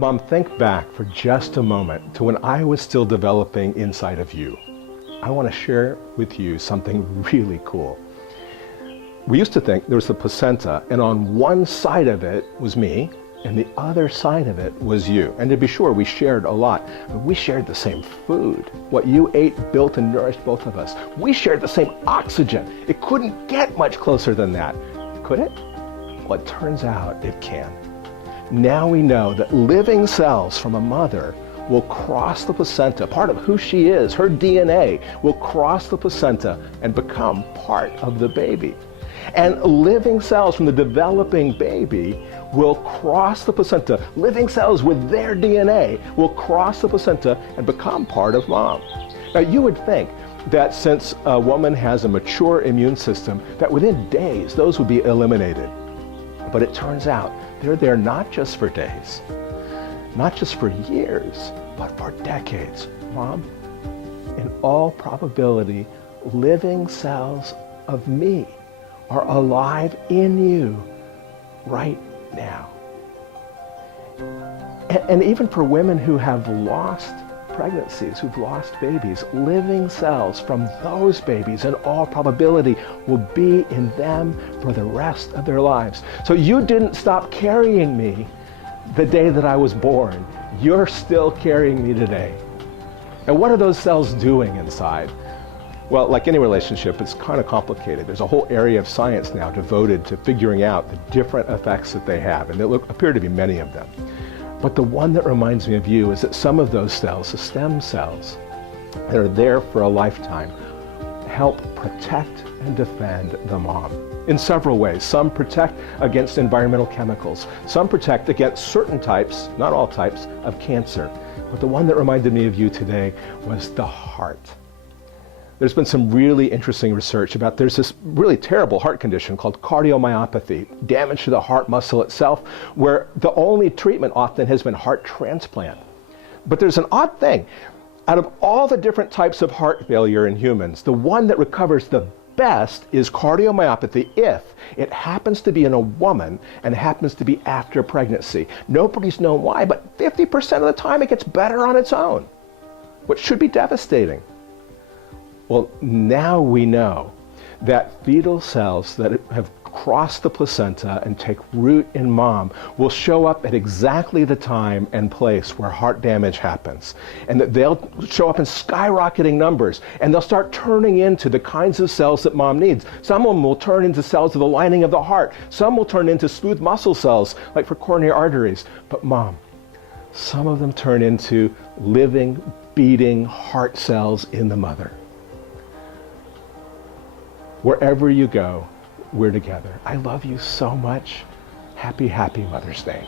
Mom, think back for just a moment to when I was still developing inside of you. I want to share with you something really cool. We used to think there was the placenta, and on one side of it was me, and the other side of it was you. And to be sure, we shared a lot. But we shared the same food. What you ate built and nourished both of us. We shared the same oxygen. It couldn't get much closer than that. Could it? Well, it turns out it can. Now we know that living cells from a mother will cross the placenta. Part of who she is, her DNA, will cross the placenta and become part of the baby. And living cells from the developing baby will cross the placenta. Living cells with their DNA will cross the placenta and become part of mom. Now you would think that since a woman has a mature immune system, that within days those would be eliminated. But it turns out they're there not just for days, not just for years, but for decades. Mom, in all probability, living cells of me are alive in you right now. And even for women who have lost pregnancies, who've lost babies, living cells from those babies in all probability will be in them for the rest of their lives. So you didn't stop carrying me the day that I was born. You're still carrying me today. And what are those cells doing inside? Well, like any relationship, it's kind of complicated. There's a whole area of science now devoted to figuring out the different effects that they have, and there appear to be many of them. But the one that reminds me of you is that some of those cells, the stem cells, that are there for a lifetime, help protect and defend the mom in several ways. Some protect against environmental chemicals. Some protect against certain types, not all types, of cancer. But the one that reminded me of you today was the heart. There's been some really interesting research about there's this really terrible heart condition called cardiomyopathy, damage to the heart muscle itself, where the only treatment often has been heart transplant. But there's an odd thing. Out of all the different types of heart failure in humans, the one that recovers the best is cardiomyopathy if it happens to be in a woman and happens to be after pregnancy. Nobody's known why, but 50% of the time it gets better on its own, which should be devastating. Well, now we know that fetal cells that have crossed the placenta and take root in mom will show up at exactly the time and place where heart damage happens. And that they'll show up in skyrocketing numbers, and they'll start turning into the kinds of cells that mom needs. Some of them will turn into cells of the lining of the heart. Some will turn into smooth muscle cells, like for coronary arteries. But mom, some of them turn into living, beating heart cells in the mother. Wherever you go, we're together. I love you so much. Happy, happy Mother's Day.